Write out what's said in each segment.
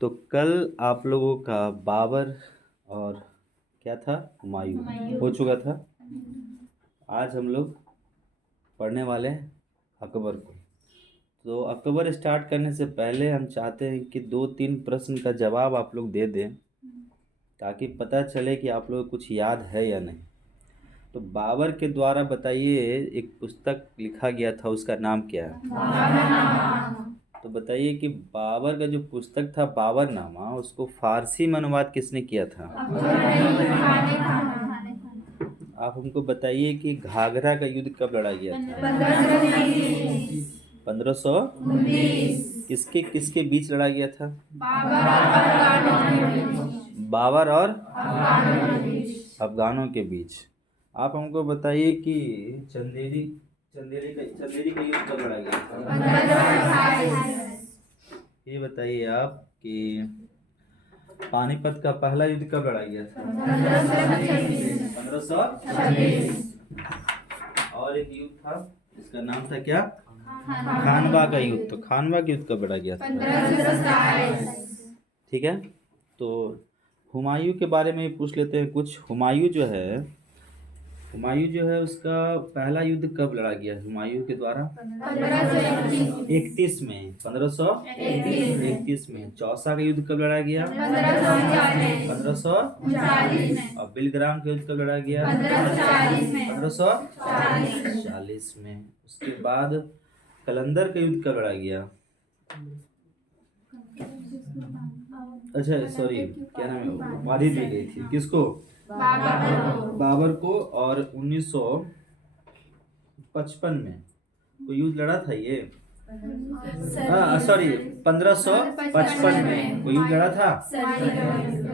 तो कल आप लोगों का बाबर और क्या था, हुमायूं हो चुका था। आज हम लोग पढ़ने वाले हैं अकबर को। तो अकबर स्टार्ट करने से पहले हम चाहते हैं कि 2-3 प्रश्न का जवाब आप लोग दे दें, ताकि पता चले कि आप लोग को कुछ याद है या नहीं। तो बाबर के द्वारा बताइए, एक पुस्तक लिखा गया था, उसका नाम क्या है? तो बताइए कि बाबर का जो पुस्तक था बाबरनामा, उसको फारसी में अनुवाद किसने किया था? आप हमको बताइए कि घाघरा का युद्ध कब लड़ा गया था? 1500 किसके किसके बीच लड़ा गया था? बाबर और अफगानों के बीच। आप हमको बताइए कि चंदेरी चंदेरी का युद्ध कब लड़ा गया था? ये बताइए आप कि पानीपत का पहला युद्ध कब लड़ा गया था? 1500। और एक युद्ध था, इसका नाम था क्या? खानवा का युद्ध। तो खानवा का युद्ध कब लड़ा गया था? 1527। ठीक है, तो हुमायूं के बारे में पूछ लेते हैं कुछ। हुमायूं जो है उसका पहला युद्ध कब लड़ा गया हुमायूं के द्वारा? 1531 में। 1531 में। चौसा का युद्ध कब लड़ा गया? 1540। और बिलग्राम का युद्ध कब लड़ा गया? 1540 में। उसके बाद कलंदर का युद्ध कब लड़ा गया? अच्छा सॉरी, क्या नाम है, उपाधि दी गई थी किसको? बाबर को। और 1955 में कोई युद्ध लड़ा था ये, सॉरी 1555 में कोई युद्ध लड़ा था।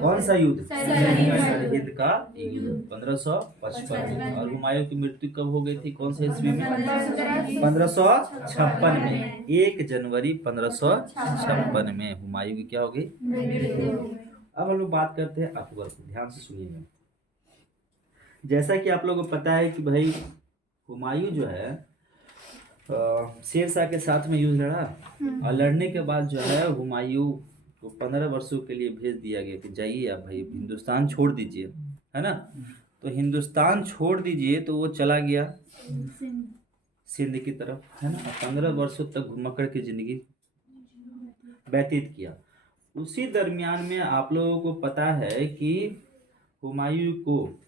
कौन सा युद्ध? सरहिंद का युद्ध 1555 में। और हुमायूं की मृत्यु कब हो गई थी, कौन से ईस्वी में? 1556 में। 1 जनवरी 1556 में हुमायूं की क्या हो गई? अब हम लोग बात करते हैं अकबर को। ध्यान से सुनिएगा। जैसा कि आप लोगों को पता है कि भाई हुमायूं जो है शेरशाह के साथ में युद्ध लड़ा, और लड़ने के बाद जो है हुमायूं को 15 वर्षों के लिए भेज दिया गया कि जाइए आप भाई हिंदुस्तान छोड़ दीजिए, है ना। तो हिंदुस्तान छोड़ दीजिए, तो वो चला गया सिंध की तरफ, है ना। 15 वर्षों तक घुमक्कड़ की जिंदगी व्यतीत किया। उसी दरमियान में आप लोगों को पता है कि हुमायूं को,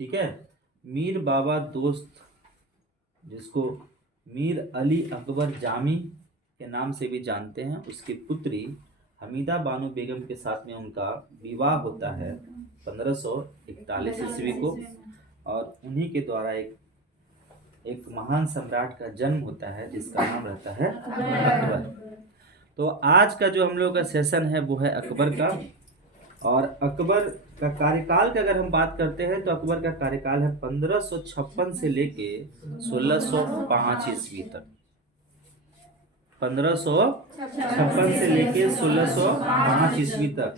ठीक है, मीर बाबा दोस्त, जिसको मीर अली अकबर जामी के नाम से भी जानते हैं, उसकी पुत्री हमीदा बानो बेगम के साथ में उनका विवाह होता है 1541 ईस्वी को। और उन्हीं के द्वारा एक महान सम्राट का जन्म होता है, जिसका नाम रहता है अकबर। तो आज का जो हम लोग का सेशन है वो है अकबर का। और अकबर का कार्यकाल का अगर हम बात करते हैं, तो अकबर का कार्यकाल है 1556 से लेके 1605 ईस्वी तक। 1556 से लेके 1605 ईस्वी तक।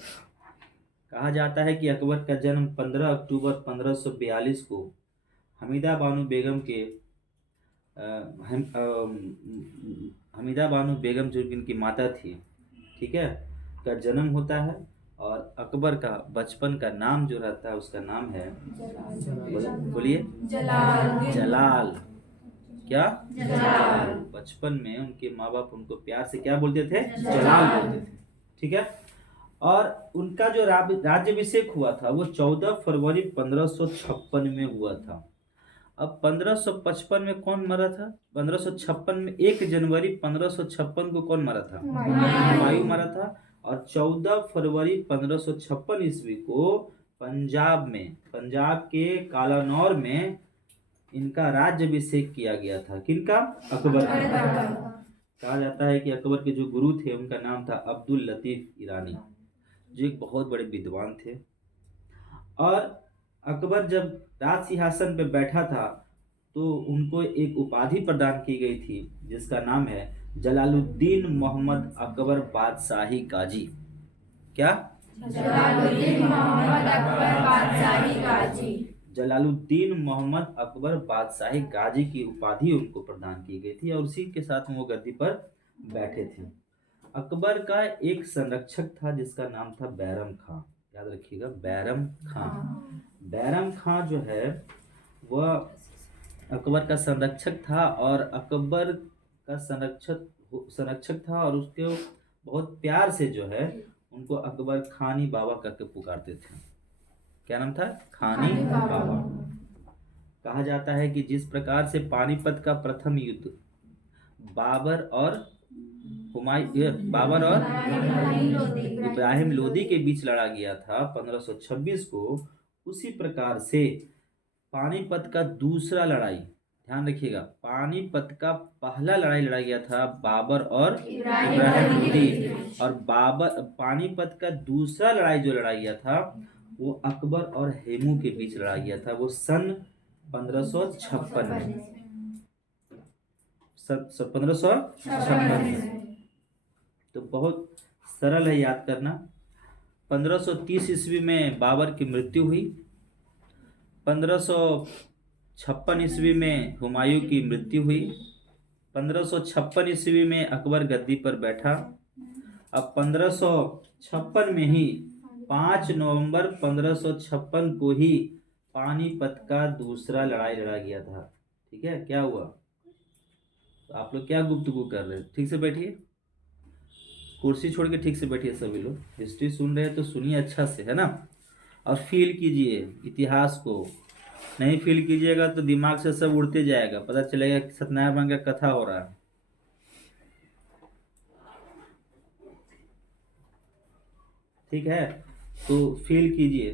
कहा जाता है कि अकबर का जन्म 15 अक्टूबर 1542 को हमीदा बानो बेगम के हमीदा बानो बेगम जो इनकी माता थी, ठीक है, का जन्म होता है। और अकबर का बचपन का नाम जो रहता है, उसका नाम है, बोलिए, जलाल। क्या? जलाल। बचपन में उनके माँ बाप उनको प्यार से क्या बोलते थे? जलाल बोलते थे, ठीक है। और उनका जो राज्याभिषेक हुआ था वो 14 फरवरी 1556 में हुआ था। अब 1555 में कौन मरा था? 1556 में 1 जनवरी 1556 को कौन मरा था? हुमायूं मरा था। और 14 फरवरी 1556 ईस्वी को पंजाब के कालानौर में इनका राज्याभिषेक किया गया था। किनका? अकबर का। कहा जाता है कि अकबर के जो गुरु थे उनका नाम था अब्दुल लतीफ ईरानी, जो एक बहुत बड़े विद्वान थे। और अकबर जब राज सिंहासन पे बैठा था, तो उनको एक उपाधि प्रदान की गई थी, जिसका नाम है जलालुद्दीन मोहम्मद अकबर बादशाही गाजी। क्या? जलालुद्दीन मोहम्मद अकबर बादशाही गाजी। जलालुद्दीन मोहम्मद अकबर बादशाही गाजी की उपाधि उनको प्रदान की गई थी, और उसी के साथ वो गद्दी पर बैठे थे। अकबर का एक संरक्षक था जिसका नाम था बैरम खां। याद रखिएगा, बैरम खां। बैरम खां जो है वह अकबर का संरक्षक था, और अकबर का संरक्षक था, और उसके बहुत प्यार से जो है उनको अकबर खानी बाबा करके पुकारते थे। क्या नाम था? खानी बाबा। कहा जाता है कि जिस प्रकार से पानीपत का प्रथम युद्ध बाबर और इब्राहिम लोदी के बीच लड़ा गया था 1526 को, उसी प्रकार से पानीपत का दूसरा लड़ाई, ध्यान रखिएगा, पानीपत का पहला लड़ाई लड़ा गया था बाबर और इब्राहिम लोदी, और पानीपत का दूसरा लड़ाई जो लड़ा गया था वो अकबर और हेमू के बीच लड़ा गया था, वो सन 1556 में। 1556 में। तो बहुत सरल है याद करना। 1530 ईस्वी में बाबर की मृत्यु हुई। 1556 ईस्वी में हुमायूं की मृत्यु हुई। 1556 ईस्वी में अकबर गद्दी पर बैठा। अब 1556 में ही 5 नवंबर 1556 को ही पानीपत का दूसरा लड़ाई लड़ा गया था। ठीक है, क्या हुआ? तो आप लोग क्या गुफ्तगू कर रहे हैं? ठीक से बैठिए, कुर्सी छोड़ के ठीक से बैठिए। सभी लोग हिस्ट्री सुन रहे हैं तो सुनिए अच्छा से, है ना, और फील कीजिए इतिहास को। नहीं फील कीजिएगा तो दिमाग से सब उड़ते जाएगा, पता चलेगा कि सत्यनारायण का कथा हो रहा है। ठीक है, तो फील कीजिए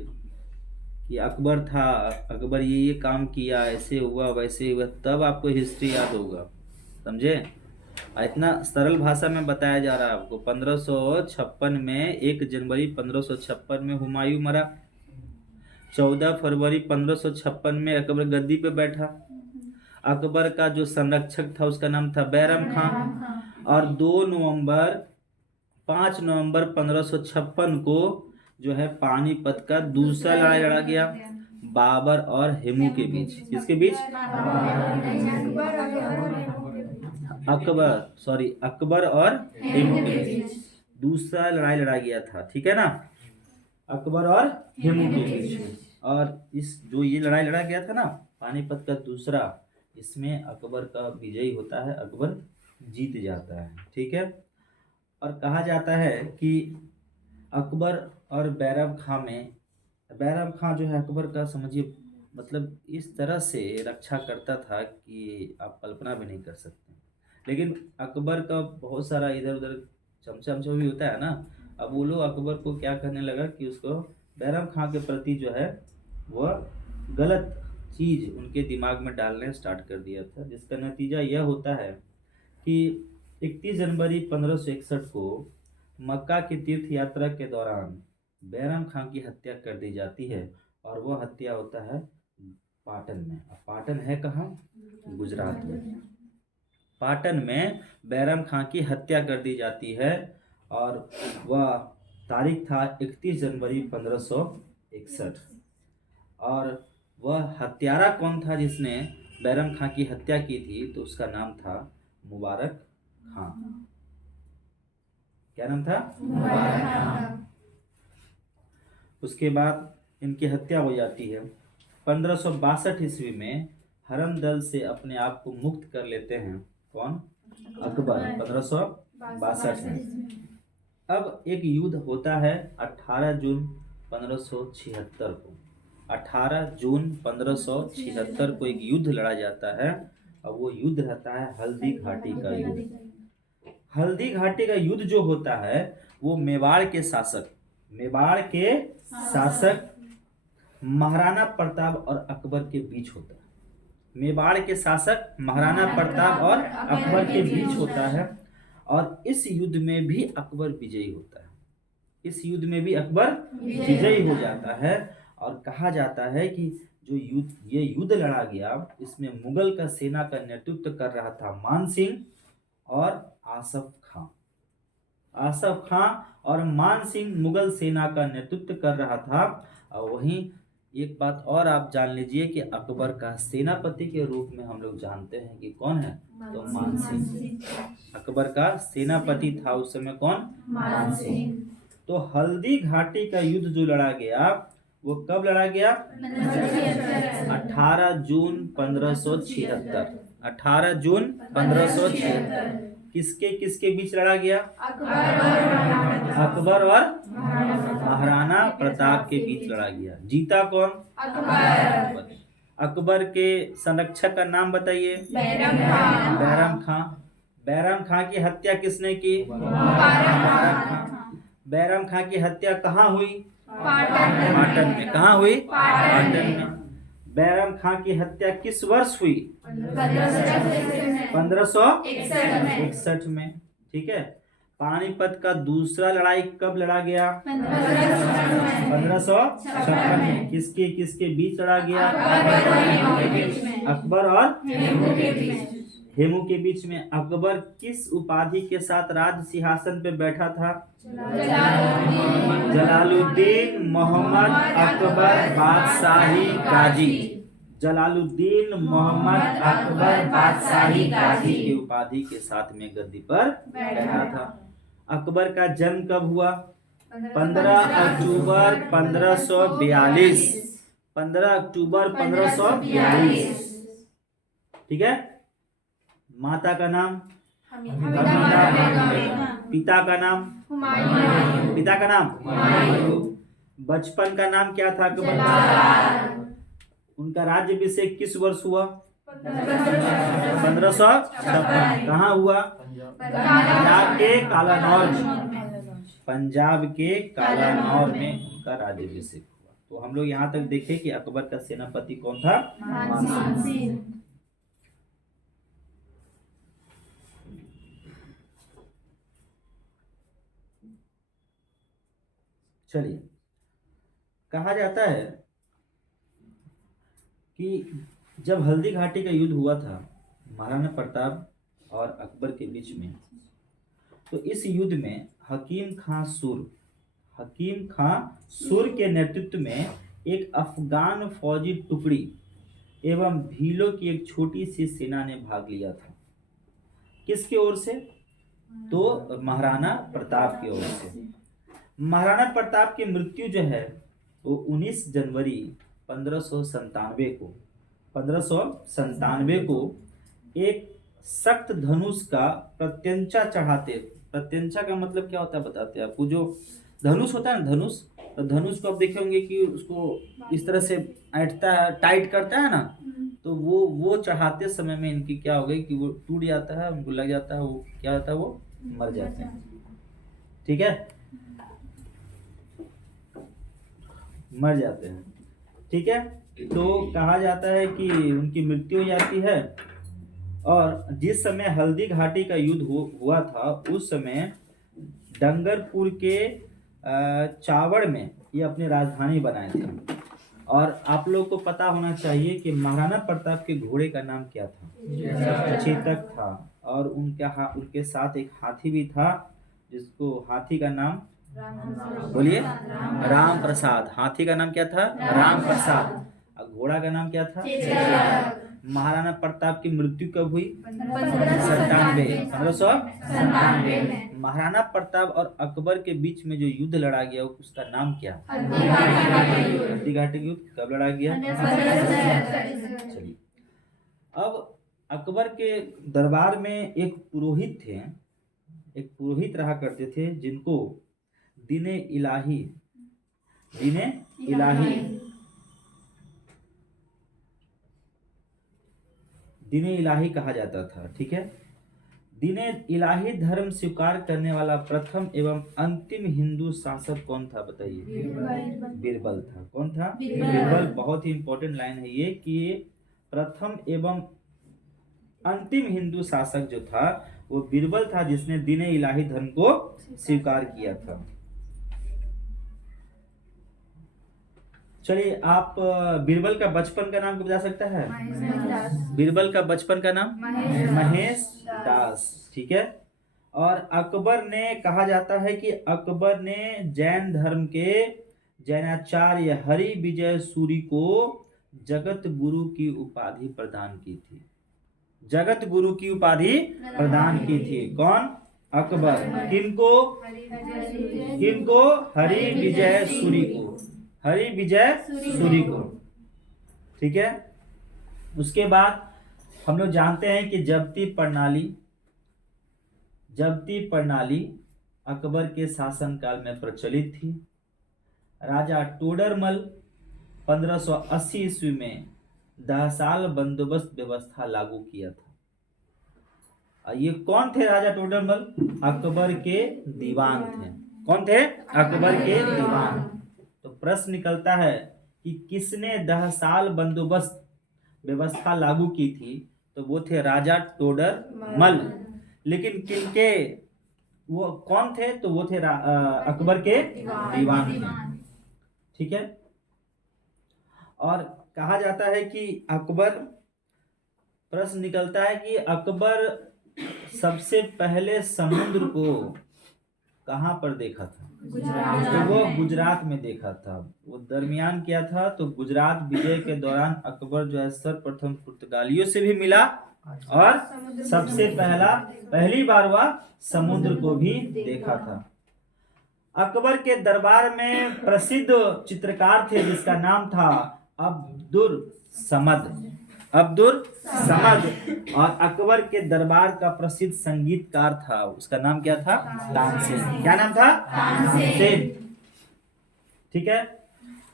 कि अकबर था, अकबर ये काम किया, ऐसे हुआ वैसे हुआ, तब आपको हिस्ट्री याद होगा। समझे? इतना सरल भाषा में बताया जा रहा है आपको। 1556 में 1 जनवरी 1556 में हुमायूं मरा। 14 फरवरी 1556 में अकबर गद्दी पे बैठा। अकबर का जो संरक्षक था उसका नाम था बैरम खां। और 5 नवंबर 1556 को जो है पानीपत का दूसरा लड़ाई लड़ा गया बाबर और हेमू के बीच। किसके बीच? अकबर और हेमू के बीच दूसरा लड़ाई लड़ा गया था। ठीक है ना, अकबर और हेमू के बीच। और इस जो ये लड़ाई लड़ा गया था ना पानीपत का दूसरा, इसमें अकबर का विजयी होता है, अकबर जीत जाता है। ठीक है, और कहा जाता है कि अकबर और बैरम खां जो है अकबर का, समझिए मतलब इस तरह से रक्षा करता था कि आप कल्पना भी नहीं कर सकते। लेकिन अकबर का बहुत सारा इधर उधर चमचा भी होता है ना। अब वो लोग अकबर को क्या करने लगा कि उसको बैरम खां के प्रति जो है वह गलत चीज उनके दिमाग में डालने स्टार्ट कर दिया था, जिसका नतीजा यह होता है कि 31 जनवरी 1561 को मक्का की तीर्थ यात्रा के दौरान बैरम खां की हत्या कर दी जाती है, और वह हत्या होता है पाटन में। पाटन है कहाँ? गुजरात में। पाटन में बैरम खां की हत्या कर दी जाती है, और वह तारीख था 31 जनवरी 1561। और वह हत्यारा कौन था जिसने बैरम खां की हत्या की थी? तो उसका नाम था मुबारक खां। क्या नाम था? मुबारक खां। उसके बाद इनकी हत्या हो जाती है। 1562 ईस्वी में हरमदल से अपने आप को मुक्त कर लेते हैं। कौन? अकबर। 1562 में। अब एक युद्ध होता है 18 जून 1576 को। 18 जून 1576 को एक युद्ध लड़ा जाता है, और वो युद्ध रहता है हल्दी घाटी का युद्ध। हल्दी घाटी का युद्ध जो होता है वो मेवाड़ के शासक महाराणा प्रताप और अकबर के बीच होता है। मेवाड़ के शासक महाराणा प्रताप और अकबर के बीच होता है, और इस युद्ध में भी अकबर विजयी होता है। इस युद्ध में भी अकबर विजयी हो जाता है। और कहा जाता है कि ये युद्ध लड़ा गया, इसमें मुगल का सेना का नेतृत्व कर रहा था मान सिंह और आसफ खां। आसफ खां और मान सिंह मुगल सेना का नेतृत्व कर रहा था, और वहीं एक बात और आप जान लीजिए कि अकबर का सेनापति के रूप में हम लोग जानते हैं कि कौन है, तो मानसिंह। अकबर का सेनापति था उस समय कौन, मानसिंह। तो हल्दी घाटी का युद्ध जो लड़ा गया वो कब लड़ा गया, 18 जून 1576। 18 जून 1576 किसके किसके बीच लड़ा गया, अकबर और महाराणा प्रताप के बीच लड़ा गया। जीता कौन, अकबर। अकबर के संरक्षक का नाम बताइए, बैरम खां। बैरम खां की हत्या किसने की, बैरम खां की हत्या कहाँ हुई, पाटन में। कहाँ हुई, पाटन में। बैरम खां की हत्या किस वर्ष हुई, 1561 में। ठीक है। पानीपत का दूसरा लड़ाई कब लड़ा गया, 1556 में। किसके किसके बीच लड़ा गया, अकबर और हेमू के बीच में। अकबर किस उपाधि के साथ राज सिंहासन पे बैठा था, जलालुद्दीन मोहम्मद अकबर बादशाही गाजी। जलालुद्दीन मोहम्मद अकबर बादशाही गाजी की उपाधि के साथ में गद्दी पर बैठा था। अकबर का जन्म कब हुआ, 15 अक्टूबर 1542। 15 अक्टूबर 1542। ठीक है। माता का नाम हमीदा बेगम। पिता का नाम हुमायूं। पिता का नाम हुमायूं। बचपन का नाम क्या था अकबर का, उनका राज्याभिषेक किस वर्ष हुआ, 1556। कहाँ हुआ, पंजाब के कालानौर में। पंजाब के कालानौर में उनका राज्याभिषेक हुआ। तो हम लोग यहाँ तक देखें कि अकबर का सेनापति कौन था, मानसिंह। चलिए, कहा जाता है कि जब हल्दी घाटी का युद्ध हुआ था महाराणा प्रताप और अकबर के बीच में, तो इस युद्ध में हकीम खां सुर के नेतृत्व में एक अफगान फौजी टुकड़ी एवं भीलों की एक छोटी सी सेना ने भाग लिया था। किसके ओर से, तो महाराणा प्रताप की ओर से। महाराणा प्रताप की मृत्यु जो है वो 19 जनवरी 1597 को एक सख्त धनुष का प्रत्यंचा चढ़ाते। प्रत्यंचा का मतलब क्या होता है बताते हैं आपको। जो धनुष होता है ना, धनुष, तो धनुष को आप देखे होंगे कि उसको इस तरह से ऐंठता है, टाइट करता है ना, तो वो चढ़ाते समय में इनकी क्या हो गई कि वो टूट जाता है, उनको लग जाता है, वो क्या होता है, वो मर जाते हैं। ठीक है, मर जाते हैं। ठीक है। तो कहा जाता है कि उनकी मृत्यु हो जाती है। और जिस समय हल्दी घाटी का युद्ध हुआ था उस समय डंगरपुर के चावड़ में ये अपनी राजधानी बनाए थे। और आप लोग को पता होना चाहिए कि महाराणा प्रताप के घोड़े का नाम क्या था, चेतक था। और उनके साथ एक हाथी भी था, जिसको हाथी का नाम बोलिए, राम प्रसाद। हाथी का नाम क्या था, राम प्रसाद। और घोड़ा का नाम क्या था, महाराणा प्रताप की मृत्यु कब हुई, 1597। महाराणा प्रताप और अकबर के बीच में जो युद्ध लड़ा गया उसका नाम क्या, हल्दी घाटी युद्ध कब लड़ा गया। चलिए, अब अकबर के दरबार में एक पुरोहित थे, एक पुरोहित रहा करते थे जिनको दीने इलाही कहा जाता था। ठीक है। दीने इलाही धर्म स्वीकार करने वाला प्रथम एवं अंतिम हिंदू शासक कौन था बताइए, बीरबल था। कौन था, बीरबल। बहुत ही इंपॉर्टेंट लाइन है ये कि प्रथम एवं अंतिम हिंदू शासक जो था वो बीरबल था, जिसने दीने इलाही धर्म को स्वीकार किया था। चलिए, आप बीरबल का बचपन का नाम बता सकता है, बीरबल का बचपन का नाम महेश दास। ठीक है। और अकबर ने, कहा जाता है कि अकबर ने जैन जैनाचार्य हरि विजय सूरी को जगत गुरु की उपाधि प्रदान की थी। जगत गुरु की उपाधि प्रदान की थी कौन? अकबर। किनको? किनको? हरि विजय सूरी को। हरि विजय सूरी को। ठीक है। उसके बाद हम लोग जानते हैं कि जब्ती प्रणाली अकबर के शासनकाल में प्रचलित थी। राजा टोडरमल 1580 ईस्वी में 10 साल बंदोबस्त व्यवस्था लागू किया था। ये कौन थे राजा टोडरमल? अकबर के दीवान थे। कौन थे? अकबर के दीवान। तो प्रश्न निकलता है कि किसने 10 साल बंदोबस्त व्यवस्था लागू की थी? तो वो थे राजा टोडरमल। लेकिन किनके वो कौन थे? तो वो थे अकबर के दीवान थे। ठीक है। और कहा जाता है कि अकबर, प्रश्न निकलता है कि अकबर सबसे पहले समुद्र को कहां पर देखा था? तो वो गुजरात में देखा था। वो दरमियान किया था। तो गुजरात विजय के दौरान अकबर जो है सर्वप्रथम पुर्तगालियों से भी मिला और सबसे पहली बार वह समुद्र को भी देखा था। अकबर के दरबार में प्रसिद्ध चित्रकार थे जिसका नाम था अब्दुल समद। और अकबर के दरबार का प्रसिद्ध संगीतकार था, उसका नाम क्या था? तानसेन। क्या नाम था? तानसेन। ठीक है।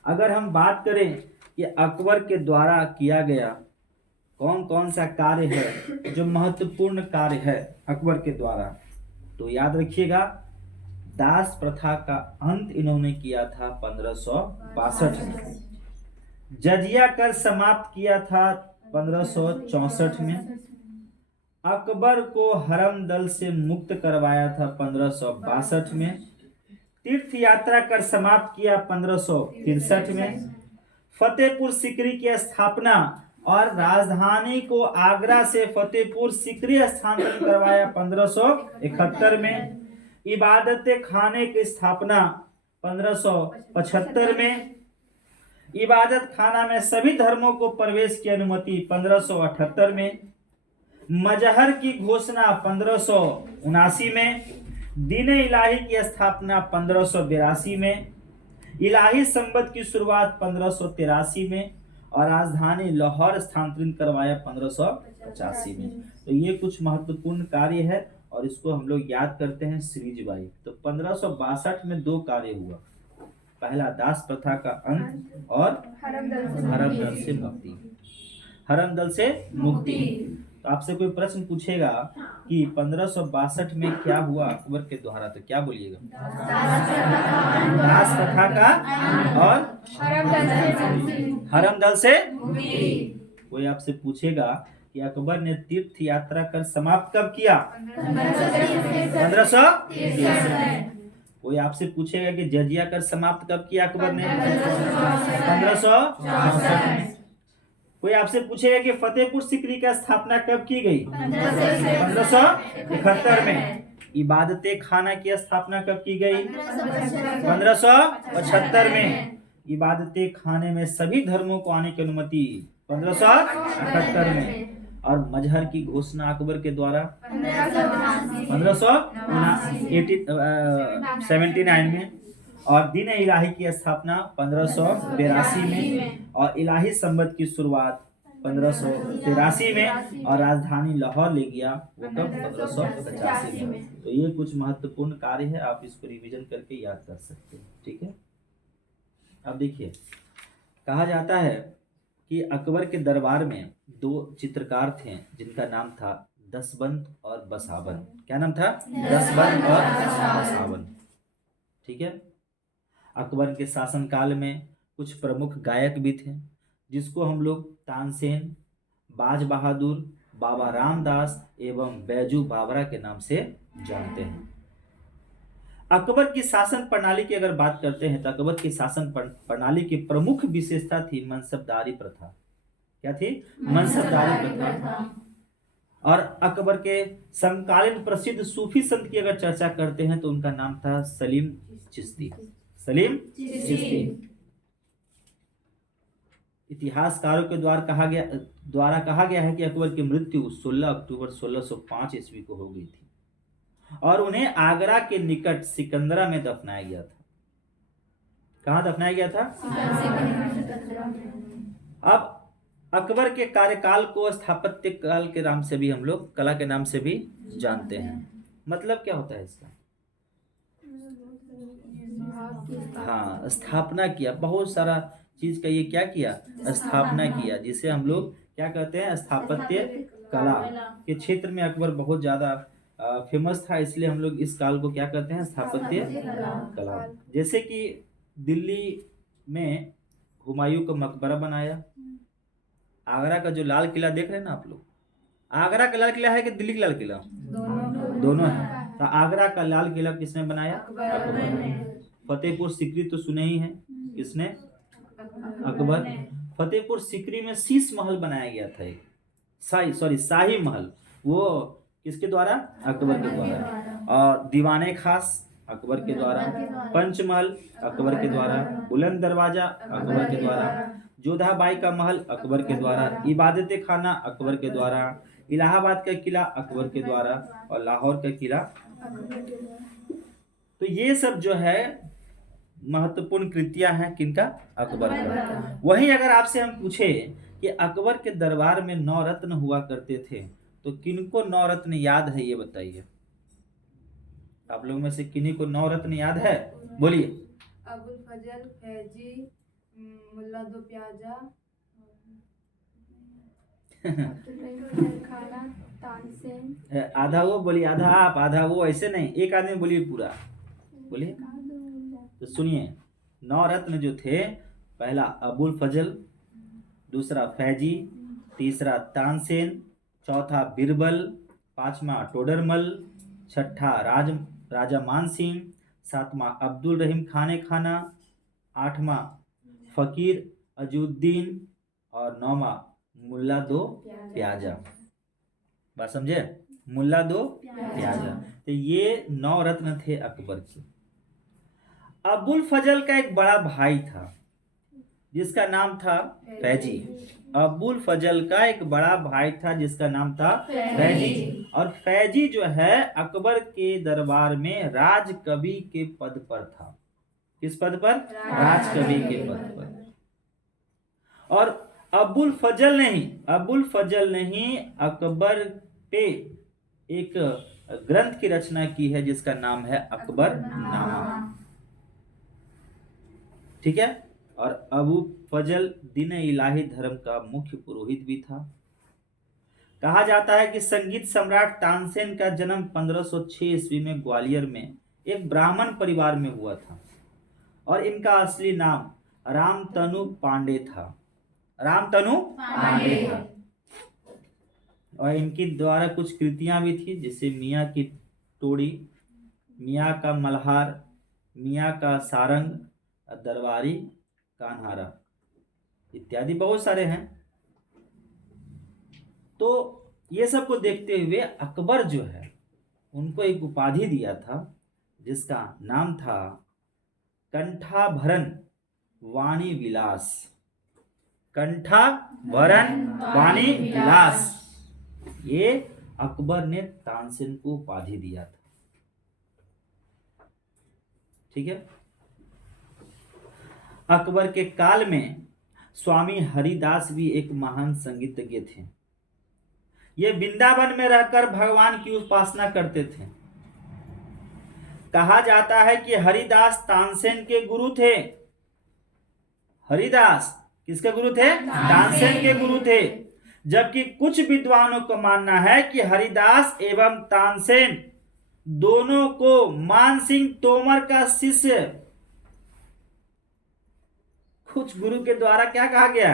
अगर हम बात करें कि अकबर के द्वारा किया गया कौन कौन सा कार्य है जो महत्वपूर्ण कार्य है अकबर के द्वारा, तो याद रखिएगा, दास प्रथा का अंत इन्होंने किया था 1562 में। जजिया कर समाप्त किया था 1564 में। अकबर को हरम दल से मुक्त करवाया था 1562 में। तीर्थ यात्रा कर समाप्त किया 1563 में। फतेहपुर सीकरी की स्थापना और राजधानी को आगरा से फतेहपुर सीकरी स्थानांतरण करवाया 1571 में। इबादत खाने की स्थापना 1575 में। इबादत खाना में सभी धर्मों को प्रवेश की अनुमति 1578 में। मजहर की घोषणा 1579 में। दीन इलाही की स्थापना 1582 में। इलाही संबत की शुरुआत 1583 में और राजधानी लाहौर स्थानांतरित करवाया 1585 में। तो ये कुछ महत्वपूर्ण कार्य है और इसको हम लोग याद करते हैं सीरीज वाइज। तो 1562 में 2 कार्य हुआ। पहला दास प्रथा का अंत और हरम दल से मुक्ति। हरम दल से मुक्ति। तो आपसे कोई प्रश्न पूछेगा कि 1562 में क्या हुआ अकबर के द्वारा, तो क्या बोलिएगा? दास प्रथा का और हरम दल से मुक्ति। कोई आपसे पूछेगा कि अकबर ने तीर्थ यात्रा कर समाप्त कब किया? 1563। कोई आपसे पूछेगा कि जजिया कर समाप्त कब किया अकबर ने? 1564 में। कोई आपसे पूछेगा कि फतेहपुर सीकरी की स्थापना कब की गई? 1571 में। इबादत खाना की स्थापना कब की गई? 1575 में। इबादत खाने में सभी धर्मों को आने की अनुमति 1578 में। और मजहर की घोषणा अकबर के द्वारा 1579 में। और दीन इलाही की स्थापना 1582 में और इलाही संबत की शुरुआत 1583 में और राजधानी लाहौर ले गया वो कब? 1585 में। तो ये कुछ महत्वपूर्ण कार्य है, आप इसको रिवीजन करके याद कर सकते हैं। ठीक है। अब देखिए, कहा जाता है कि अकबर के दरबार में 2 चित्रकार थे जिनका नाम था दसबंद और बसावन। क्या नाम था? दसबंद और बसावन। ठीक है। अकबर के शासनकाल में कुछ प्रमुख गायक भी थे जिसको हम लोग तानसेन, बाज बहादुर, बाबा रामदास एवं बैजू बावरा के नाम से जानते हैं। अकबर की शासन प्रणाली की अगर बात करते हैं तो अकबर की शासन प्रणाली की प्रमुख विशेषता थी मनसबदारी प्रथा। क्या थी? मनसबदारी प्रथा। और अकबर के समकालीन प्रसिद्ध सूफी संत की अगर चर्चा करते हैं तो उनका नाम था सलीम चिश्ती। सलीम चिश्ती। इतिहासकारों के द्वारा कहा गया है कि अकबर की मृत्यु 16 अक्टूबर 1605 ईस्वी को हो गई थी और उन्हें आगरा के निकट सिकंदरा में दफनाया गया था। कहाँ दफनाया गया था? अब अकबर के कार्यकाल को स्थापत्य काल के नाम से भी हम लोग, कला के नाम से भी जानते हैं। मतलब क्या होता है इसका? हाँ, स्थापना किया, बहुत सारा चीज का ये क्या किया? स्थापना किया, जिसे हम लोग क्या कहते हैं? स्थापत्य कला के क्षेत्र में अकबर बहुत ज्यादा फेमस था, इसलिए हम लोग इस काल को क्या कहते हैं? स्थापत्य कला। जैसे कि दिल्ली में हुमायूं का मकबरा बनाया, आगरा का जो लाल किला देख रहे हैं ना आप लोग, आगरा का लाल किला है कि दिल्ली का लाल किला? दोनों है। तो आगरा का लाल किला किसने बनाया? अकबर। फतेहपुर सीकरी तो सुने ही हैं, किसने? अकबर। फतेहपुर सीकरी में शीश महल बनाया गया था, एक शाही महल, वो किसके द्वारा? अकबर के द्वारा। और दीवाने खास अकबर के द्वारा, पंचमहल अकबर के द्वारा, बुलंद दरवाजा अकबर के द्वारा, जोधाबाई का महल अकबर के द्वारा, इबादत खाना अकबर के द्वारा, इलाहाबाद का किला अकबर के द्वारा और लाहौर का किला। तो ये सब जो है महत्वपूर्ण कृतियां हैं किनका? अकबर का। वहीं अगर आपसे हम पूछे कि अकबर के दरबार में 9 रत्न हुआ करते थे, तो किनको 9 रत्न याद है, ये बताइए। आप लोगों में से किन्हीं को 9 रत्न याद है? बोलिए। अबुल फजल, फैजी, मुल्ला दो प्याजा, खाना, तानसेन। आधा वो बोलिए, आधा आप, आधा वो, ऐसे नहीं, एक आदमी बोलिए पूरा, बोलिए। तो सुनिए, 9 रत्न जो थे, पहला अबुल फजल, दूसरा फैजी, तीसरा तानसेन, चौथा बिरबल, पांचवा टोडरमल, छठा राजा मानसिंह, सातवां अब्दुल रहीम खाना, आठवां फकीर अजुद्दीन और 9वां मुल्ला दो प्याजा। बात समझे? मुल्ला दो प्याजा। तो ये 9 रत्न थे अकबर के। अबुल फजल का एक बड़ा भाई था जिसका नाम था फैजी। अबुल फजल का एक बड़ा भाई था जिसका नाम था फैजी। और फैजी जो है अकबर के दरबार में राजकवि के पद पर था। किस पद पर? राजकवि के पद पर। और अबुल फजल ने ही अकबर पे एक ग्रंथ की रचना की है जिसका नाम है अकबरनामा। ठीक है। और अबू फजल दीन इलाही धर्म का मुख्य पुरोहित भी था। कहा जाता है कि संगीत सम्राट तानसेन का जन्म 1506 ईस्वी में ग्वालियर में एक ब्राह्मण परिवार में हुआ था और इनका असली नाम रामतनु पांडे था। रामतनु पांडे था। और इनकी द्वारा कुछ कृतियां भी थी, जैसे मियाँ की टोड़ी, मियाँ का मल्हार, मियाँ का सारंग, दरबारी कान्हारा इत्यादि बहुत सारे हैं। तो ये सब को देखते हुए अकबर जो है उनको एक उपाधि दिया था जिसका नाम था कंठाभरण वाणी विलास। कंठाभरण वाणी विलास, ये अकबर ने तानसेन को उपाधि दिया था। ठीक है। अकबर के काल में स्वामी हरिदास भी एक महान संगीतज्ञ थे। ये वृंदावन में रहकर भगवान की उपासना करते थे। कहा जाता है कि हरिदास तानसेन के गुरु थे। हरिदास किसके गुरु थे? तानसेन के गुरु थे। जबकि कुछ विद्वानों का मानना है कि हरिदास एवं तानसेन दोनों को मानसिंह तोमर का शिष्य, कुछ गुरु के द्वारा क्या कहा गया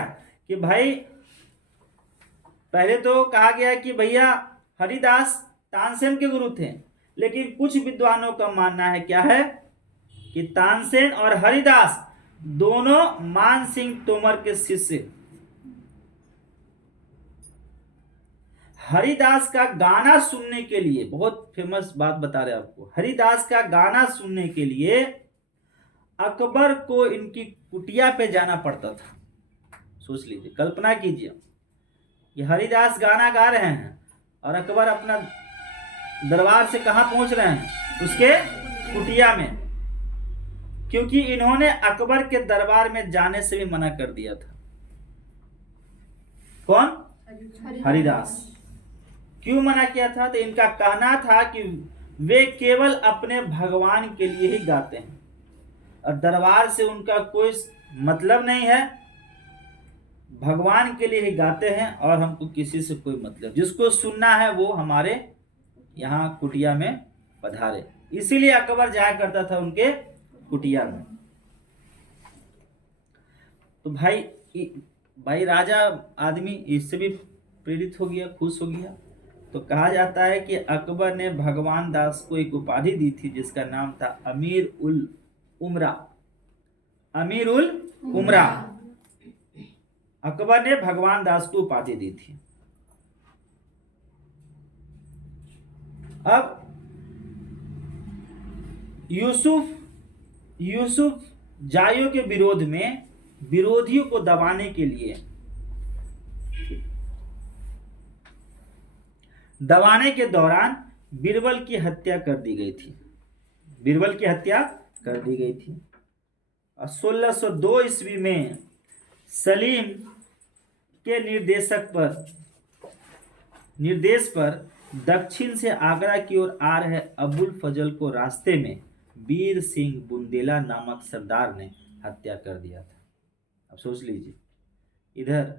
कि भाई, पहले तो कहा गया कि भैया हरिदास तानसेन के गुरु थे, लेकिन कुछ विद्वानों का मानना है क्या है कि तानसेन और हरिदास दोनों मानसिंह तोमर के शिष्य। हरिदास का गाना सुनने के लिए, बहुत फेमस बात बता रहे आपको, हरिदास का गाना सुनने के लिए अकबर को इनकी कुटिया पे जाना पड़ता था। सोच लीजिए, कल्पना कीजिए कि हरिदास गाना गा रहे हैं और अकबर अपना दरबार से कहाँ पहुंच रहे हैं, उसके कुटिया में, क्योंकि इन्होंने अकबर के दरबार में जाने से भी मना कर दिया था। कौन? हरिदास। क्यों मना किया था? तो इनका कहना था कि वे केवल अपने भगवान के लिए ही गाते हैं और दरबार से उनका कोई मतलब नहीं है, भगवान के लिए ही गाते हैं और हमको किसी से कोई मतलब, जिसको सुनना है वो हमारे यहाँ कुटिया में पधारे। इसीलिए अकबर जाया करता था उनके कुटिया में। तो भाई राजा आदमी इससे भी प्रेरित हो गया, खुश हो गया। तो कहा जाता है कि अकबर ने भगवान दास को एक उपाधि दी थी जिसका नाम था अमीर उल उमरा। अमीर उल उमरा अकबर ने भगवान दास को उपाधि दी थी। अब यूसुफ जाइयों के विरोध में विरोधियों को दबाने के लिए दबाने के दौरान बीरबल की हत्या कर दी गई थी। बीरबल की हत्या कर दी गई थी। 1602 ईस्वी में सलीम के निर्देश पर दक्षिण से आगरा की ओर आ रहे अबुल फजल को रास्ते में वीर सिंह बुंदेला नामक सरदार ने हत्या कर दिया था। अब सोच लीजिए, इधर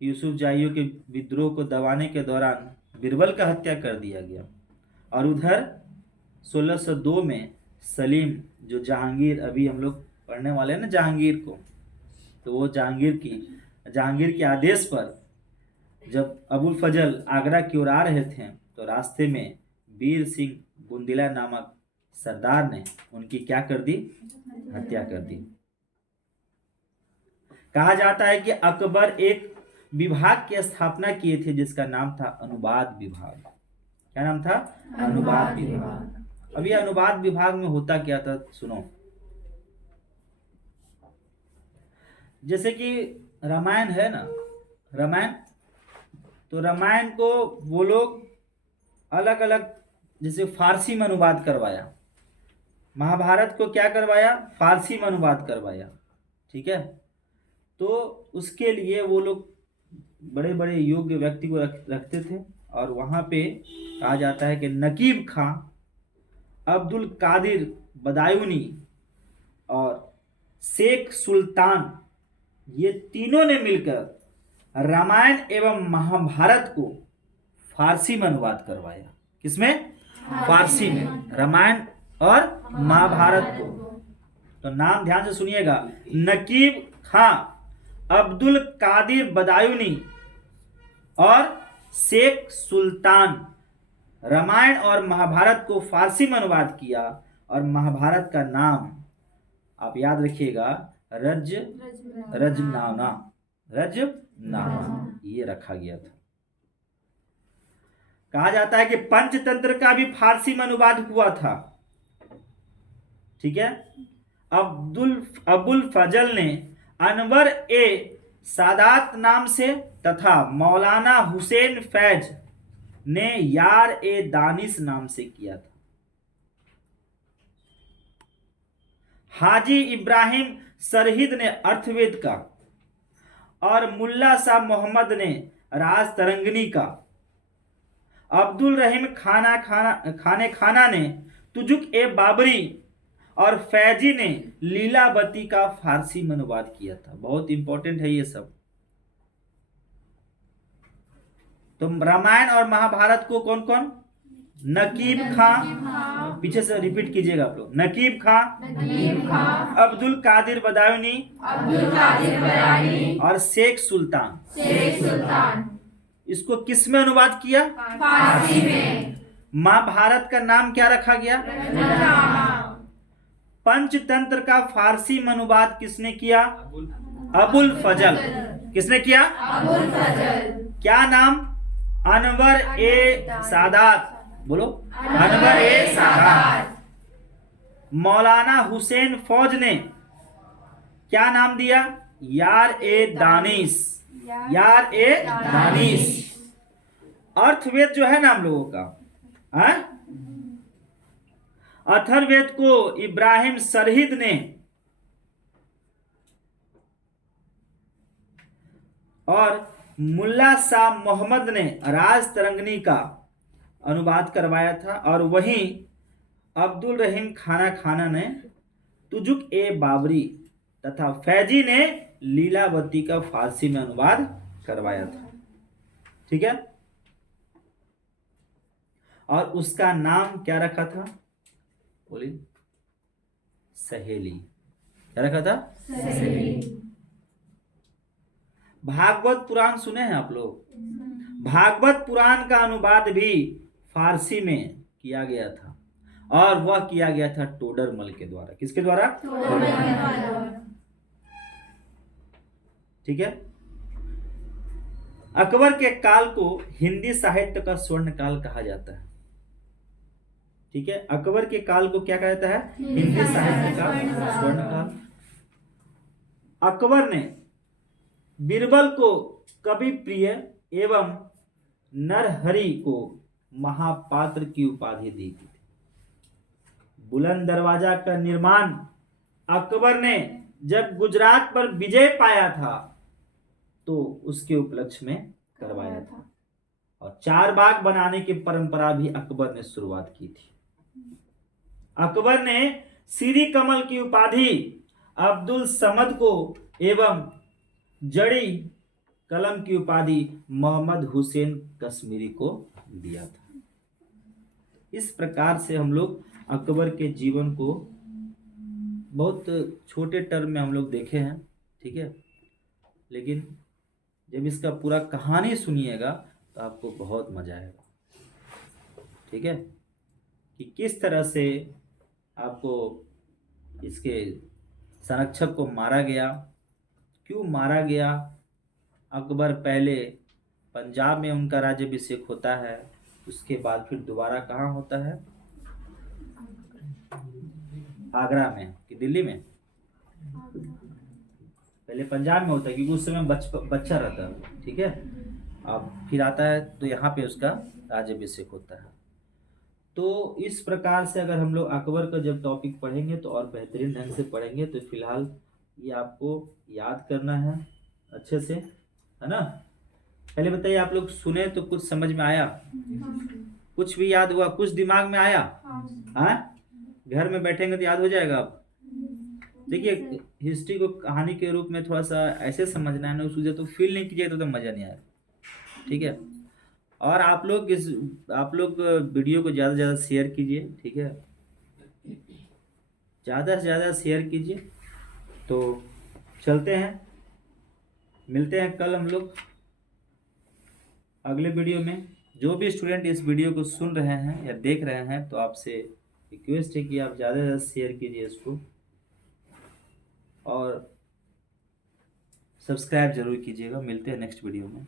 यूसुफ जाइयों के विद्रोह को दबाने के दौरान बीरबल का हत्या कर दिया गया और उधर 1602 में सलीम, जो जहांगीर, अभी हम लोग पढ़ने वाले हैं ना जहांगीर को, तो वो जहांगीर के आदेश पर जब अबुल फजल आगरा की ओर आ रहे थे तो रास्ते में वीर सिंह बुंदेला नामक सरदार ने उनकी क्या कर दी? हत्या कर दी। कहा जाता है कि अकबर एक विभाग की स्थापना किए थे जिसका नाम था अनुवाद विभाग। क्या नाम था? अनुवाद विभाग। अब यह अनुवाद विभाग में होता क्या था, सुनो। जैसे कि रामायण है ना, रामायण, तो रामायण को वो लोग अलग अलग, जैसे फारसी में अनुवाद करवाया, महाभारत को क्या करवाया? फारसी में अनुवाद करवाया, ठीक है। तो उसके लिए वो लोग बड़े बड़े योग्य व्यक्ति को रखते थे और वहाँ पे कहा जाता है कि नकीब खां, अब्दुल कादिर बदायूनी और शेख सुल्तान, ये तीनों ने मिलकर रामायण एवं महाभारत को फारसी में अनुवाद करवाया। किसमें? फारसी में, रामायण और महाभारत को। तो नाम ध्यान से सुनिएगा, नकीब खां, अब्दुल कादिर बदायूनी और शेख सुल्तान, रामायण और महाभारत को फारसी में अनुवाद किया और महाभारत का नाम आप याद रखिएगा रजनामा ये रखा गया था। कहा जाता है कि पंचतंत्र का भी फारसी में अनुवाद हुआ था, ठीक है। अबुल फजल ने अनवर ए सादात नाम से तथा मौलाना हुसैन फैज ने यार ए दानिश नाम से किया था। हाजी इब्राहिम सरहिद ने अर्थवेद का और मुल्ला शाह मोहम्मद ने राज तरंगनी का, अब्दुल रहीम खाना ने तुजुक ए बाबरी और फैजी ने लीलावती का फारसी में अनुवाद किया था। बहुत इंपॉर्टेंट है ये सब। तो रामायण और महाभारत को कौन कौन? नकीब खां, पीछे से रिपीट कीजिएगा आप लोग, नकीब खां, अब्दुल कादिर बदायूनी और शेख सुल्तान। इसको किस में अनुवाद किया? फारसी में। महाभारत का नाम क्या रखा गया? पंचतंत्र का फारसी में अनुवाद किसने किया? अबुल फजल। किसने किया? अबुल फजल। क्या नाम? अनवर ए सादात। बोलो, अनवर ए सादात। मौलाना हुसैन फौज ने क्या नाम दिया? यार ए दानिश, यार ए दानिश। अर्थवेद जो है ना हम लोगों का, हाँ? अथर्ववेद को इब्राहिम सरहिद ने और मुल्ला शाह मोहम्मद ने राज तरंगनी का अनुवाद करवाया था, और वहीं अब्दुल रहीम खाना खाना ने तुजुक ए बाबरी तथा फैजी ने लीलावती का फारसी में अनुवाद करवाया था। ठीक है, और उसका नाम क्या रखा था? बोलिए। सहेली। क्या रखा था? सहेली। भागवत पुराण सुने हैं आप लोग? भागवत पुराण का अनुवाद भी फारसी में किया गया था, और वह किया गया था टोडरमल के द्वारा। किसके द्वारा? ठीक है। अकबर के काल को हिंदी साहित्य का स्वर्ण काल कहा जाता है। ठीक है, अकबर के काल को क्या कहा जाता है? हिंदी साहित्य का स्वर्ण काल। अकबर ने बीरबल को कवि प्रिय एवं नरहरि को महापात्र की उपाधि दी थी। बुलंद दरवाजा का निर्माण अकबर ने जब गुजरात पर विजय पाया था तो उसके उपलक्ष्य में करवाया था, और 4 बाग बनाने की परंपरा भी अकबर ने शुरुआत की थी। अकबर ने श्री कमल की उपाधि अब्दुल समद को एवं जड़ी कलम की उपाधि मोहम्मद हुसैन कश्मीरी को दिया था। इस प्रकार से हम लोग अकबर के जीवन को बहुत छोटे टर्म में हम लोग देखे हैं। ठीक है, लेकिन जब इसका पूरा कहानी सुनिएगा तो आपको बहुत मजा आएगा। ठीक है, कि किस तरह से आपको इसके संरक्षक को मारा गया, क्यों मारा गया। अकबर पहले पंजाब में उनका राज्याभिषेक होता है, उसके बाद फिर दोबारा कहाँ होता है? आगरा में कि दिल्ली में? पहले पंजाब में होता है क्योंकि उस समय बच्चा रहता है। ठीक है, अब फिर आता है तो यहाँ पे उसका राज्याभिषेक होता है। तो इस प्रकार से अगर हम लोग अकबर का जब टॉपिक पढ़ेंगे तो और बेहतरीन ढंग से पढ़ेंगे। तो फिलहाल ये आपको याद करना है अच्छे से, है ना? पहले बताइए, आप लोग सुने तो कुछ समझ में आया? कुछ भी याद हुआ? कुछ दिमाग में आया? हाँ, घर में बैठेंगे तो याद हो जाएगा। आप देखिए, हिस्ट्री को कहानी के रूप में थोड़ा सा ऐसे समझना है ना, उसको जब तो फील नहीं कीजिए तो मज़ा नहीं आएगा। ठीक है, और आप लोग वीडियो को ज़्यादा से ज़्यादा शेयर कीजिए। ठीक है, ज़्यादा से ज़्यादा शेयर कीजिए। तो चलते हैं, मिलते हैं कल हम लोग अगले वीडियो में। जो भी स्टूडेंट इस वीडियो को सुन रहे हैं या देख रहे हैं तो आपसे रिक्वेस्ट है कि आप ज़्यादा से ज़्यादा शेयर कीजिए इसको, और सब्सक्राइब जरूर कीजिएगा। मिलते हैं नेक्स्ट वीडियो में।